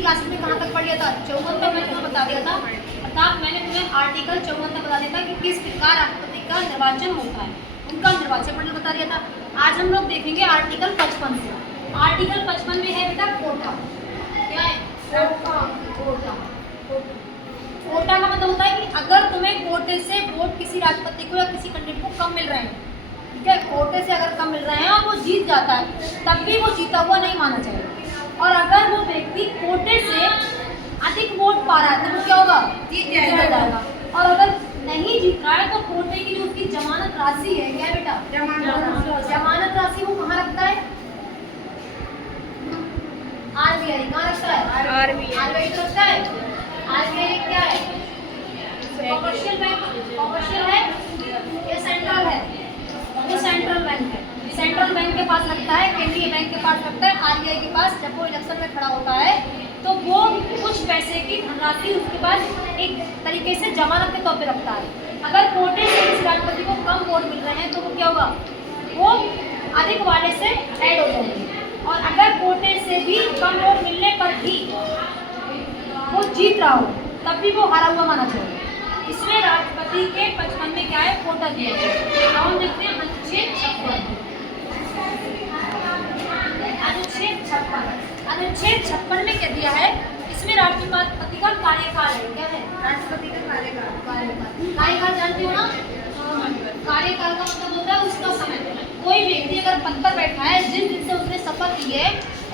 पिछली क्लास में कहाँ तक पढ़ लिया था? 54 तक मैंने तुम्हें बता दिया था, अर्थात मैंने तुम्हें आर्टिकल 54 तक बता दिया था कि किस प्रकार राष्ट्रपति का निर्वाचन होता है, उनका निर्वाचन मंडल बता दिया था। आज हम लोग देखेंगे आर्टिकल 55 से। आर्टिकल 55 में है बेटा कोटा। क्या है? कोटा। कोटा का मतलब होता है कि अगर तुम्हें कोटे से वोट किसी राष्ट्रपति को या किसी कैंडिडेट को कम मिल रहे हैं, ठीक है, कोटे से अगर कम मिल रहे हैं और वो जीत जाता है, तब भी वो जीता हुआ नहीं माना जाएगा। और अगर वो व्यक्ति कोटे से अधिक वोट पा रहा है तो वो क्या होगा? जीत जाएगा। और अगर नहीं जीत रहा है तो कोटे की जो उसकी जमानत राशि है, क्या है बेटा? जमानत राशि वो कहाँ रखता है? आरबीआई। कहाँ रखता है? आरबीआई रखता है। आरबीआई क्या है? Commercial bank. कॉमर्शियल है या सेंट्रल है? ये सेंट्रल बैंक है। सेंट्रल बैंक के पास रखता है, केंद्रीय बैंक के पास रखता है। आरबीआई के पास जब वो इलेक्शन में खड़ा होता है तो वो कुछ पैसे की धनराशि उसके पास एक तरीके से जमानत के तौर पे रखता है। अगर कोटे से किसी राष्ट्रपति को कम वोट मिल रहे हैं तो वो क्या होगा? वो अधिक वाले से ऐड हो जाएंगे। और अगर कोटे से भी कम वोट मिलने पर भी वो जीत रहा हो तब भी वो हारा हुआ माना जाएगा। इसमें राष्ट्रपति के 55 में क्या है? कोटा दिया है। अब हम देखते हैं अनुच्छेद 56। अनुच्छेद 56। अनुच्छेद 56 में क्या दिया है? इसमें राष्ट्रपति का कार्यकाल है। क्या है? राष्ट्रपति का कार्यकाल। कार्यकाल जानते हो ना? कार्यकाल का मतलब होता है उसका समय। कोई व्यक्ति अगर पद पर बैठा है, जिस दिन से उसने शपथ ली है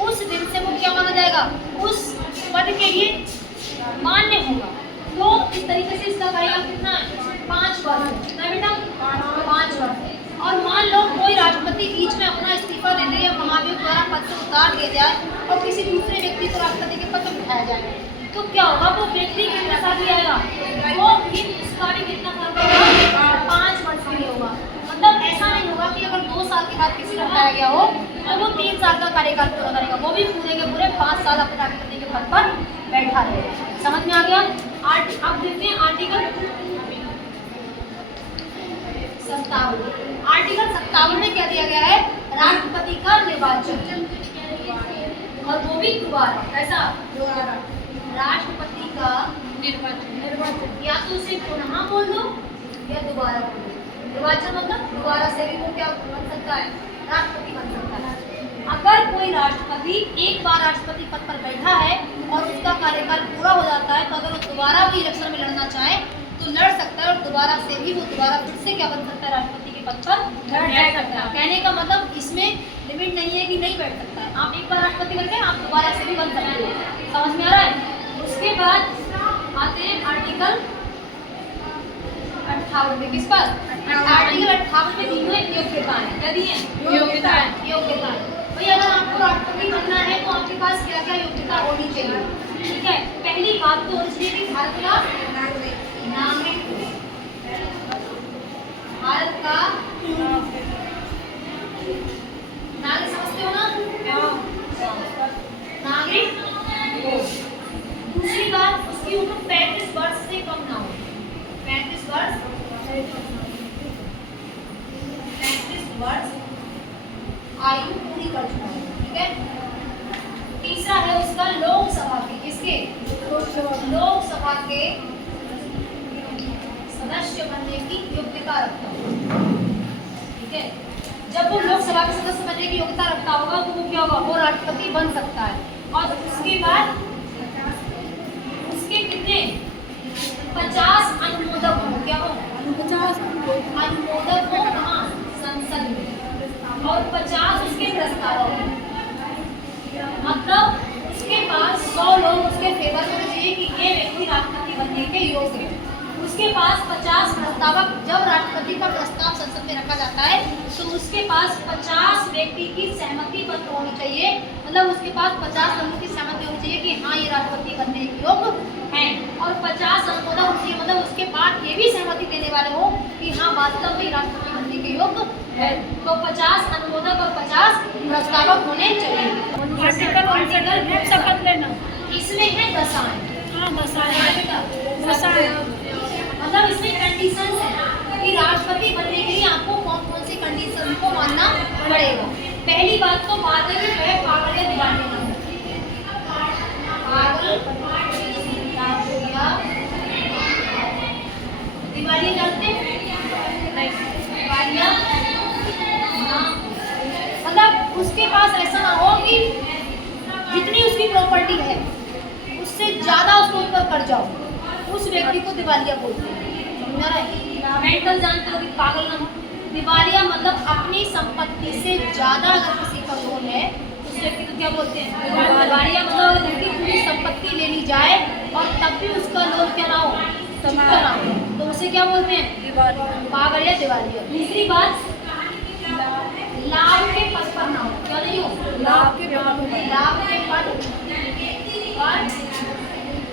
उस दिन से वो क्या माना जाएगा? उस पद के लिए मान्य होगा। तो इस तरीके से इसका कार्यकाल कितना है? 5 वर्ष। कितना बेटा? 5 वर्ष। और मान लो कोई राष्ट्रपति बीच में अपना इस्तीफा दे दे या महाभियोग द्वारा पद से उतार दिया जाए और किसी दूसरे व्यक्ति को राष्ट्रपति के पद पर बिठाया जाए तो क्या होगा? वो व्यक्ति कितने साल भी आएगा? वो इसका भी कितना साल का होगा? 5 वर्ष के लिए होगा। मतलब ऐसा नहीं होगा कि अगर 2 साल के बाद किसी को बिठाया गया हो तो वो 3 साल का कार्यकाल पूरा करेगा, वो भी पूरे के पूरे 5 साल अपने राष्ट्रपति के पद पर बैठा रहेगा। समझ में आ गया? अब देखते हैं आर्टिकल 57। आर्टिकल 57 में क्या दिया गया है? राष्ट्रपति का निर्वाचन, और वो भी दोबारा। कैसा? दोबारा। राष्ट्रपति का निर्वाचन या तो उसे पुनः बोल दो या दोबारा बोल दो। निर्वाचन मतलब दोबारा से भी वो क्या बन सकता है? राष्ट्रपति बन सकता है। अगर कोई राष्ट्रपति एक बार राष्ट्रपति पद पर बैठा है और उसका कार्यकाल पूरा हो जाता है तो अगर वो दोबारा भी इलेक्शन में लड़ना चाहे तो लड़ सकता है और दोबारा से भी वो दोबारा फिर से क्या बन सकता है? राष्ट्रपति के पद पर बैठ सकता है। कहने का मतलब इसमें लिमिट नहीं है कि नहीं बैठ सकता है। आप एक बार राष्ट्रपति बन गए, आप दोबारा से भी बन सकते हो। समझ में आ रहा है? उसके बाद आते हैं आर्टिकल 58 में। किस पर? आर्टिकल 58 में दी हुई योग्यताएं। क्या दी है? योग्यताएं। भाई अगर आपको राष्ट्रपति बनना है तो आपके पास क्या क्या योग्यता होनी चाहिए? ठीक है, पहली बात तो होनी चाहिए कि भारत का नागरिक, भारत का नागरिक समझते हो ना? नागरिक। दूसरी बात उसकी उम्र 35 वर्ष से कम ना हो। 35 वर्ष आयु पूरी कर चुका है। ठीक है। तीसरा है उसका लोकसभा के, किसके? लोकसभा के सदस्य बनने की योग्यता रखता होगा। ठीक है, जब वो लोकसभा के सदस्य बनने की योग्यता रखता होगा तो वो क्या होगा? वो राष्ट्रपति बन सकता है। और उसके बाद उसके कितने 50 अनुमोदक हो। क्या हो? 50 अनुमोदक हो कहाँ? संसद में। और 50 उसके प्रस्तावक हो। मतलब उसके पास 100 लोग उसके फेवर में चाहिए कि ये व्यक्ति राष्ट्रपति बनने के योग्य है। उसके पास 50 प्रस्तावक, जब राष्ट्रपति का प्रस्ताव संसद में रखा जाता है तो उसके पास 50 व्यक्ति की सहमति पत्र होनी चाहिए। मतलब उसके पास 50 लोगों की सहमति होनी चाहिए कि हाँ ये राष्ट्रपति बनने के योग्य हैं। और 50 अनुमोदक होनी चाहिए, मतलब उसके बाद ये भी सहमति देने वाले हो कि हाँ वास्तव में राष्ट्रपति बनने के योग्य है। तो 50 अनुमोदक और 50 प्रस्तावक होने चाहिए। शपथ लेना इसमें है दशाएं। मतलब इसमें कंडीशंस है कि राष्ट्रपति बनने के लिए आपको कौन कौन सी कंडीशन को मानना पड़ेगा। पहली बात तो बात है कि वह पागल या दीवाने ना हो। पागल उसके पास ऐसा ना हो कि जितनी उसकी प्रॉपर्टी है उससे ज़्यादा उसके ऊपर कर्जा हो, उस व्यक्ति को दिवालिया बोलते हैं। समझ रहा है? मेंटल जानते हो कि पागल ना हो। दिवालिया मतलब अपनी संपत्ति से ज़्यादा अगर किसी का लोन है उस व्यक्ति को क्या बोलते हैं? दिवालिया मतलब उसकी पूरी संपत्ति ले ली जाए और तब भी उसका लोन क्या ना हो, चुकता ना हो, तो उसे क्या बोलते हैं? पागल या दिवालिया। दूसरी बात, लाभ के पद पर ना हो। क्या नहीं हो? लाभ के पद पर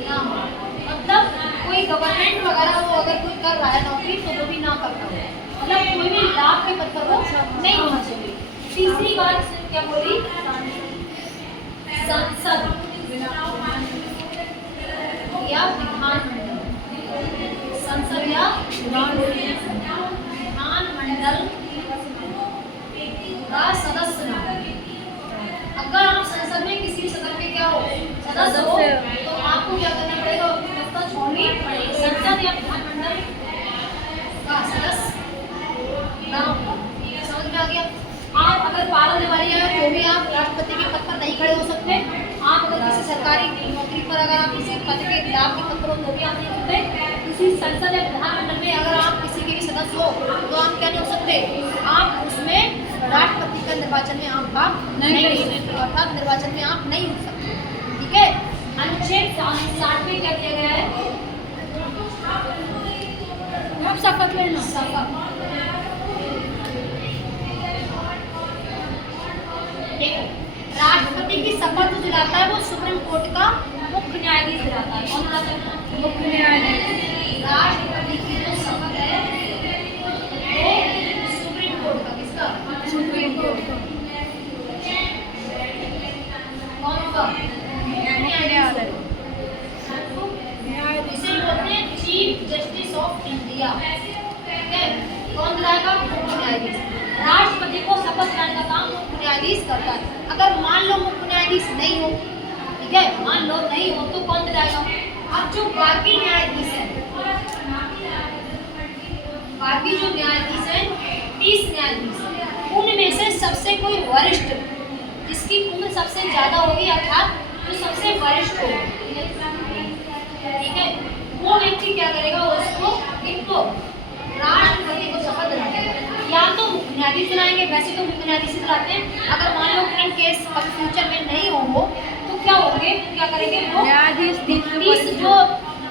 ना हो। मतलब कोई गवर्नमेंट वगैरह वो अगर कोई कर रहा है नौकरी तो वो भी ना करता हो, मतलब कोई भी लाभ के पद पर वो नहीं होना चाहिए। तीसरी बात क्या बोली? संसद या विधानमंडल, संसद या विधानमंडल का सदस्य ना हो। अगर आप संसद में किसी सदन के क्या हो, सदस्य हो, तो आपको क्या करना पड़ेगा? व्यवस्था छोड़नी पड़ेगी। संसद या विधानमंडल का सदस्य ना हो। समझ में आ गया? आप अगर पागल दिवालिया है तो भी आप राष्ट्रपति के पद पर नहीं खड़े हो सकते। आप अगर किसी सरकारी नौकरी पर अगर आप किसी पद के लाभ के पद पर हो तो भी आप नहीं हो सकते। किसी संसद या विधानमंडल में अगर आप किसी के भी सदस्य हो तो आप क्या नहीं हो सकते? आप उसमें राष्ट्रपति का निर्वाचन में आप भाग नहीं ले सकते, अर्थात निर्वाचन में आप नहीं हो सकते। ठीक है? अनुच्छेद 60 में क्या किया गया है? आप शपथ लेना। शपथ देखो, राष्ट्रपति की शपथ जो दिलाता है वो सुप्रीम कोर्ट का मुख्य न्यायाधीश दिलाता है। कौन दिलाता है? मुख्य न्यायाधीश। राष्ट्रपति की जो शपथ है वो सुप्रीम कोर्ट का, किसका? सुप्रीम कोर्ट का। कौन का? न्यायाधीश। इसे बोलते हैं चीफ जस्टिस ऑफ इंडिया। ठीक है? कौन दिलाएगा? मुख्य न्यायाधीश। राष्ट्रपति को शपथ दिलाने का काम मुख्य न्यायाधीश करता है। अगर मान लो मुख्य न्यायाधीश नहीं हो, ठीक है, मान लो नहीं हो तो कौन दिलाएगा? अब जो बाकी न्यायाधीश हैं, बाकी जो न्यायाधीश हैं 30 न्यायाधीश, उनमें से सबसे कोई वरिष्ठ जिसकी उम्र सबसे ज्यादा होगी अर्थात जो सबसे वरिष्ठ होगा, ठीक है, वो व्यक्ति क्या करेगा? उसको इनको राष्ट्रपति को शपथ दिलाएगा। या तो मुख्य न्यायाधीश दिलाएंगे, वैसे तो मुख्य न्यायाधीश दिलाते हैं। अगर मान लो इन केस अब फ्यूचर में नहीं हो तो क्या होंगे? क्या करेंगे? वो न्यायाधीश 30 जो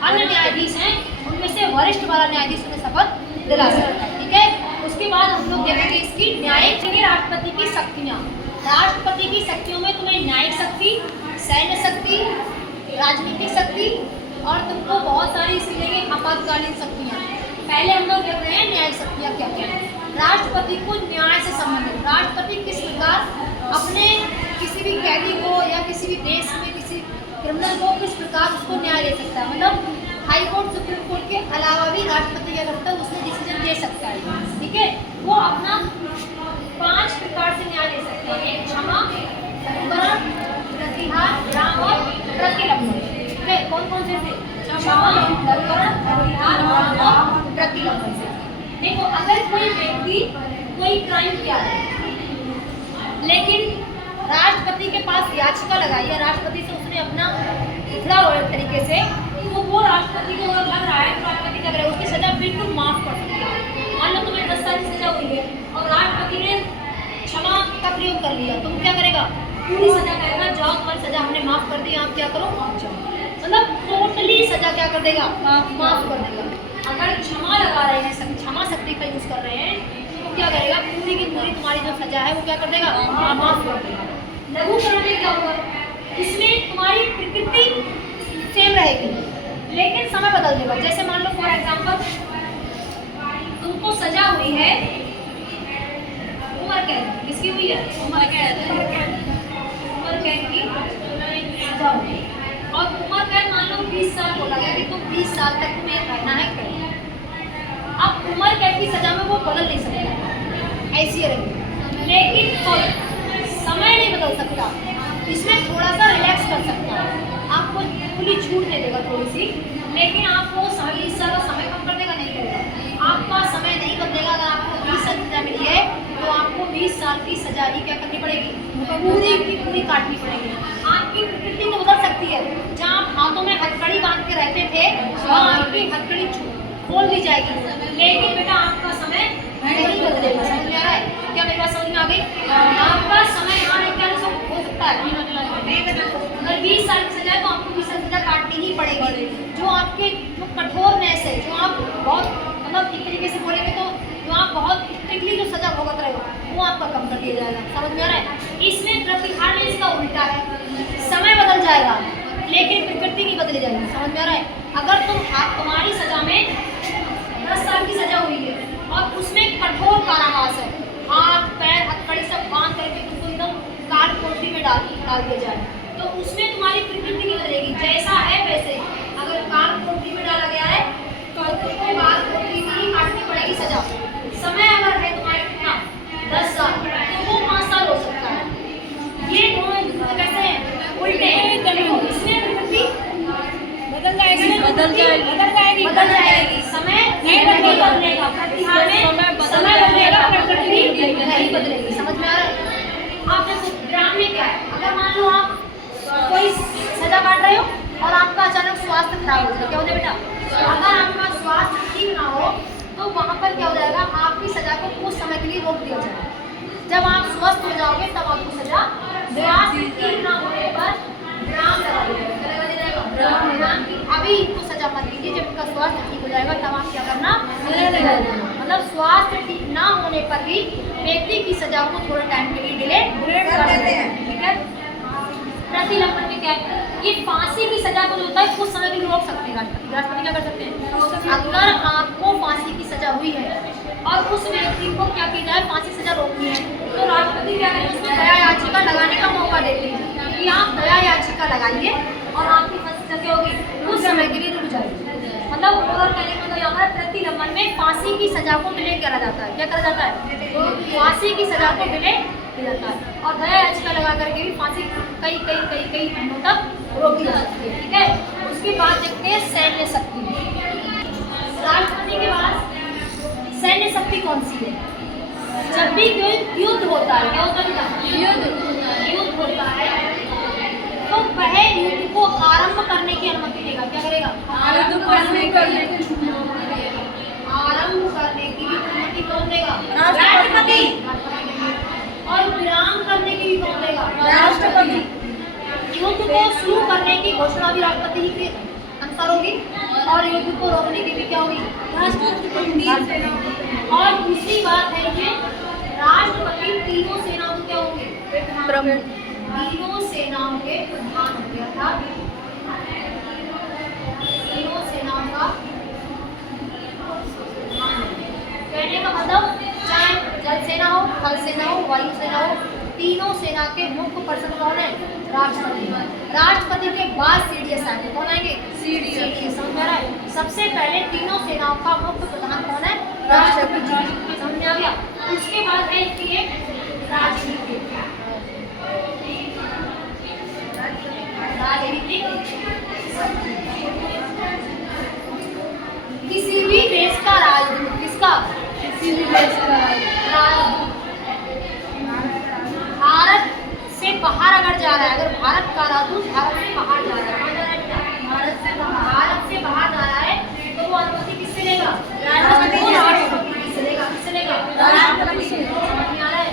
अन्य न्यायाधीश हैं उनमें से वरिष्ठ वाला न्यायाधीश उन्हें शपथ दिला सकता है। ठीक है? उसके बाद हम लोग देखेंगे इसकी न्यायिक राष्ट्रपति की शक्तियाँ। राष्ट्रपति की शक्तियों में तुम्हें न्यायिक शक्ति, सैन्य शक्ति, राजनीतिक शक्ति और तुमको बहुत सारी इसलिए आपातकालीन शक्तियाँ। पहले हम लोग देख रहे हैं न्यायिक शक्तियाँ क्या क्या है। राष्ट्रपति को न्याय से संबंधित, राष्ट्रपति किस प्रकार अपने किसी भी कैदी को या किसी भी देश में किसी क्रिमिनल को किस प्रकार उसको न्याय दे सकता है। मतलब हाई कोर्ट, सुप्रीम कोर्ट के अलावा भी राष्ट्रपति क्या करता है? उसमें डिसीजन दे सकता है। ठीक है? वो अपना 5 प्रकार से न्याय दे सकता है। एक क्षमा, उपकरण, प्रतिहार, विराम और प्रतिलंबन। ठीक है? कौन कौन से? क्षमा, उपकरण, प्रतिहार, विराम और प्रतिलंबन से। देखो, अगर कोई व्यक्ति कोई क्राइम किया है लेकिन राष्ट्रपति के पास याचिका लगाई है, राष्ट्रपति से उसने अपना उखड़ा हुआ तरीके से, तो वो राष्ट्रपति को अगर लग रहा है तो राष्ट्रपति क्या करेगा? उसकी सजा बिल्कुल माफ कर सकता है। मान लो तुम्हें 10 साल की सजा हुई है और राष्ट्रपति ने क्षमा का प्रयोग कर लिया, तुम क्या करेगा? पूरी सजा करेगा, जाओ तुम्हारी सजा हमने माफ कर दी, आप क्या करो? आप जाओ। मतलब टोटली सजा क्या कर देगा? माफ कर देगा। अगर क्षमा लगा रहे हैं, क्षमा शक्ति का यूज कर रहे हैं, तो क्या करेगा? पूरी की पूरी तुम्हारी जो सजा है वो क्या कर देगा? माफ कर देगा। लघुकरण में क्या होगा? इसमें तुम्हारी प्रकृति सेम रहेगी लेकिन समय बदल देगा। जैसे मान लो फॉर एग्जाम्पल तुमको सजा हुई है उम्र कैद, किसकी हुई है? उम्र कैद। उम्र कैद की सजा हुई और उम्र कैद मान लो 20 साल बोला गया कि तुम 20 साल तक तुम्हें रहना है कैद। अब उम्र कैद की सजा में वो बदल नहीं सकता, ऐसी रहेगी, लेकिन समय नहीं बदल सकता। इसमें थोड़ा सा रिलैक्स कर सकता है, आपको खुली छूट दे देगा थोड़ी सी, लेकिन आपको 20 साल का समय कम कर देगा, नहीं करेगा। आपका समय नहीं बदलेगा। अगर आपको 20 साल की सजा मिली है तो आपको 20 साल की सजा ही क्या करनी पड़ेगी? पूरी की पूरी काटनी पड़ेगी। आपकी प्रकृति तो बदल सकती है, जहाँ आप हाथों में हथकड़ी बांध के रहते थे वहाँ आपकी हथकड़ी खोल दी जाएगी, लेकिन बेटा आपका समय नहीं बदलेगा। समझ में आ रहा है क्या? मेरी बात समझ में आ गई? आपका समय यहाँ क्या हो सकता है, अगर 20 साल की सजा है तो आपको 20 साल की सजा काटनी ही पड़ेगी। जो आपके जो कठोरनेस है, जो आप बहुत मतलब एक तरीके से बोलेंगे तो जो आप बहुत स्ट्रिक्टली जो सजा भुगत रहे हो वो आपका कम कर दिया जाएगा। समझ में आ रहा है? इसमें प्रतिहार में इसका उल्टा है, समय बदल जाएगा लेकिन प्रकृति नहीं बदली जाएगी। समझ में आ रहा है? अगर तुम्हारी सजा में 10 साल की सजा हुई है और उसमें कठोर कारावास है, हाथ पैर हथकड़ी सब बांध करके तुमको एकदम काल कोठरी में डाल दिया जाए, तो उसमें तुम्हारी प्रकृति नहीं बदलेगी, जैसा है वैसे। अगर काल कोठरी में डाला गया है तो तुमको काल कोठरी में ही काटनी पड़ेगी सजा। समय अगर है तुम्हारे कितना 10 साल तो वो 5 साल हो सकता है। ये दोनों कैसे हैं? उल्टे हैं। इसमें प्रकृति बदल जाएगी, समय नहीं बदलेगा, प्रतिहार में समय बदलेगा, प्रकृति नहीं बदलेगी। समझ में आ रहा है? आप देखो ग्राम में क्या है, अगर मान लो आप कोई सजा काट रहे हो और आपका अचानक स्वास्थ्य खराब हो जाए, क्या हो जाए बेटा? अगर आपका स्वास्थ्य ठीक ना हो तो वहाँ पर क्या हो जाएगा, आपकी सजा को कुछ समय के लिए रोक दिया जाएगा। जब आप स्वस्थ हो जाओगे तब आपकी सजा स्वास्थ्य ठीक ना होने पर विराम लगा दिया जाएगा। अभी इनको सजा मत दीजिए, जब इनका स्वास्थ्य ठीक हो जाएगा तब आप क्या करना, मतलब स्वास्थ्य ठीक ना होने पर भी व्यक्ति की सजा को थोड़े टाइम के लिए डिले कर देते हैं। ठीक है? प्रतिलंबन में क्या है, ये फांसी की सजा को जो होता है कुछ समय के लिए रोक सकते हैं। राष्ट्रपति क्या कर सकते हैं, अगर आपको फांसी की सजा हुई है और उस व्यक्ति को क्या की जाए, फांसी सजा रोकनी है, तो राष्ट्रपति क्या करें, उसमें दया याचिका लगाने का मौका देते हैं कि आप दया याचिका लगाइए और आपकी फांसी सजा होगी कुछ समय के लिए रुक जाएगी। मतलब ओवरऑल कहने का मतलब यहाँ पर प्रतिलंबन में फांसी की सजा को डिले करा जाता है। क्या करा जाता है? फांसी की सजा को डिले किया जाता है और दया याचिका लगा करके भी फांसी कई महीनों तक रोकी जा सकती है। ठीक है? उसके बाद देखते हैं सैन्य शक्ति। राष्ट्रपति के पास सैन्य शक्ति कौन सी है? जब भी कोई युद्ध होता है, क्या होता है? युद्ध होता है तो वह युद्ध को आरंभ करने की अनुमति देगा। क्या करेगा? आरंभ करने की भी अनुमति कौन देगा? राष्ट्रपति। और विराम करने की भी कौन देगा? राष्ट्रपति। युद्ध को शुरू करने की घोषणा भी राष्ट्रपति ही के अनुसार होगी और युद्ध को रोकने की भी क्या होगी? राष्ट्रपति। और दूसरी बात है कि राष्ट्रपति तीनों सेनाओं के क्या होंगे? तीनों सेनाओं के प्रधान होंगे, अर्थात तीनों सेनाओं का कहने का मतलब चाहे जल सेना हो, थल सेना हो, वायु सेना हो, तीनों सेना के मुख्य पर्सन कौन है? राष्ट्रपति। राष्ट्रपति के बाद सीडीएस आएंगे। कौन आएंगे? सीडीएस। समझ में आ रहा है? सबसे पहले तीनों सेनाओं का मुख्य प्रधान कौन है? राष्ट्रपति। समझ में आ गया? उसके बाद है इसकी एक राजनीति। किसी भी देश का राजदूत, किसका? किसी भी देश का राजदूत भारत से बाहर अगर जा रहा है, अगर भारत का राजदूत भारत से बाहर जा रहा है, भारत से बाहर जा रहा है तो वो अनुमति किससे लेगा? राष्ट्रपति। किससे लेगा? राष्ट्रपति। समझ में आ रहा है?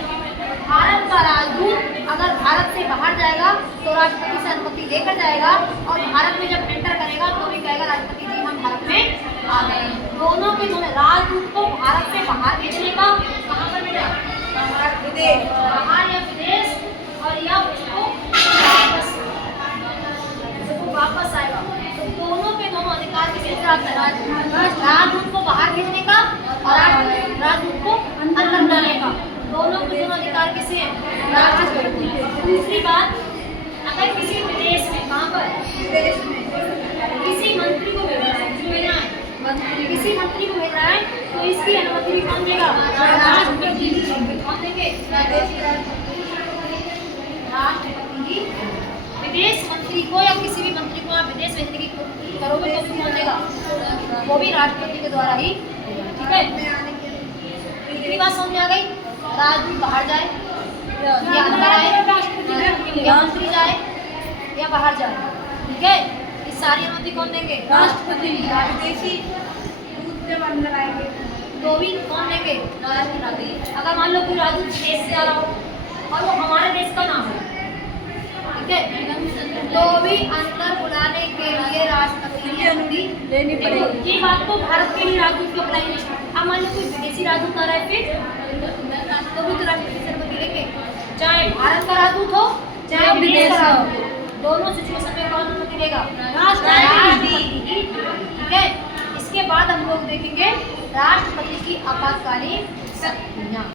भारत का राजदूत अगर भारत से बाहर जाएगा तो राष्ट्रपति से अनुमति लेकर जाएगा और भारत में जब एंटर करेगा तो भी कहेगा राष्ट्रपति जी हम भारत में आ गए। दोनों के दोनों राजदूत को भारत से बाहर भेजने का कहाँ पर मिला? बाहर या विदेश, और या उसको वापस आएगा। तो दोनों के दोनों अधिकार किसके साथ है? राजदूत को बाहर भेजने का और राजदूत को अंदर लाने का। दोनों के दोनों अधिकार किसे हैं? राष्ट्रपति। दूसरी बात, अगर किसी विदेश में, कहाँ पर? विदेश में किसी मंत्री को भेजना है, किसी मंत्री को भेजना है तो इसकी अनुमति भी कौन देगा? राष्ट्रपति। कौन देंगे? राष्ट्रपति ही विदेश मंत्री को या किसी भी मंत्री को आप विदेश भेजने की करोगे तो भी कौन देगा? वो भी राष्ट्रपति के द्वारा ही। ठीक है? इतनी बात समझ में आ गई? राजदूत बाहर जाए या अंदर आए, या मंत्री जाए या बाहर जाए, ठीक है। इस सारी अनुमति कौन देंगे? राष्ट्रपति। विदेशी दूध जब अंदर आएंगे तो भी कौन देंगे? राष्ट्रपति। अगर मान लो कोई राजदूत विदेश से आ रहा हो और वो हमारे देश का नाम है, ठीक है, तो भी अंदर बुलाने के लिए राष्ट्रपति की अनुमति लेनी पड़ेगी। ये बात तो भारत के ही राजदूत को अप्लाई है। अब मान लो कोई विदेशी राजदूत आ रहा है फिर तो भी तो राष्ट्रपति से अनुमति लेंगे, चाहे भारत का राजदूत हो चाहे विदेश का राजदूत हो, दोनों सिचुएशन में कौन अनुमति देगा? राष्ट्रपति। ठीक है। इसके बाद हम लोग देखेंगे राष्ट्रपति की आपातकालीन शक्तियाँ।